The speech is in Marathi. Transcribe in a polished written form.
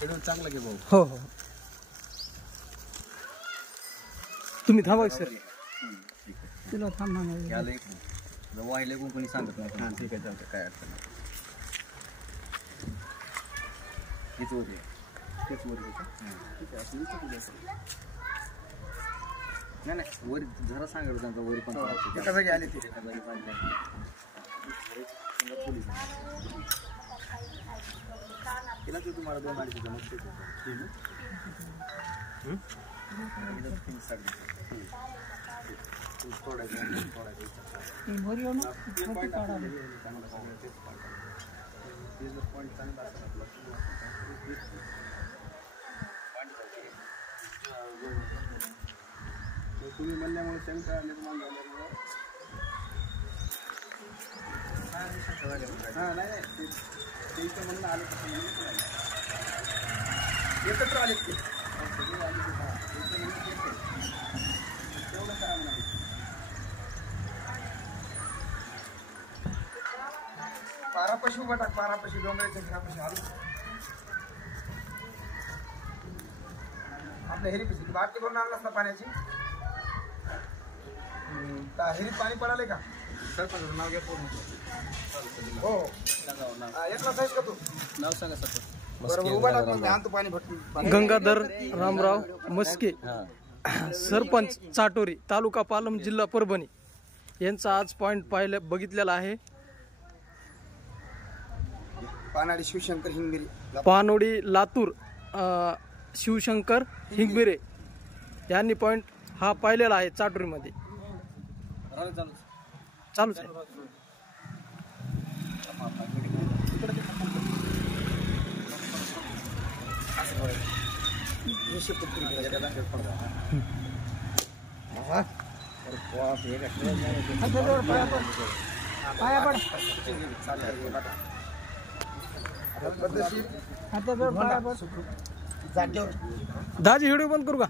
शेड्यूल चांगलं घे भाऊ. हो हो तुम्ही थांबा सर. तुला थांब म्हणाले याला एक वाहिले कोणी सांगत नाही. हां ठीक आहे चालतं काय अडचण नाही. हेच वर आहे. तेच वर आहे का? ठीक आहे असं विचारू द्या. नाही नाही वर जरा सांगायला त्यांचा वरी पण कसं आले ते तिला ते तुम्हाला 2-2.5 जण तुम्ही म्हणल्यामुळे शंका निर्माण झाल्यामुळे हां नाही ते इथं म्हणणं आलं कसं एकत्र आले ते तेवढं काय म्हणा पारापाशी उभा टाक. पारापाशी डोंगराच्या घरापाशी आलो आपल्या हेरीपाशी बाटली करून आणलास ना पाण्याची. हेरीत पाणी पडाले का? सरपंच नाव घ्या पूर्ण. हो एकला साईज का तू नाव सांगा सरपंच. बरोबर उभा टाक मी आणतो पाणी भटून. गंगाधर रामराव मस्के सरपंच चाटोरी तालुका पालम जिल्हा परभणी यांचा आज पॉइंट बघितलेला आहे. पानाडी शिवशंकर हिंगमिरी पानोडी लातूर शिवशंकर हिंगमिरे यांनी पॉइंट हा पाहिलेला आहे चाटोरीमध्ये. चालूच आहे. दाजी व्हिडिओ बंद करू का?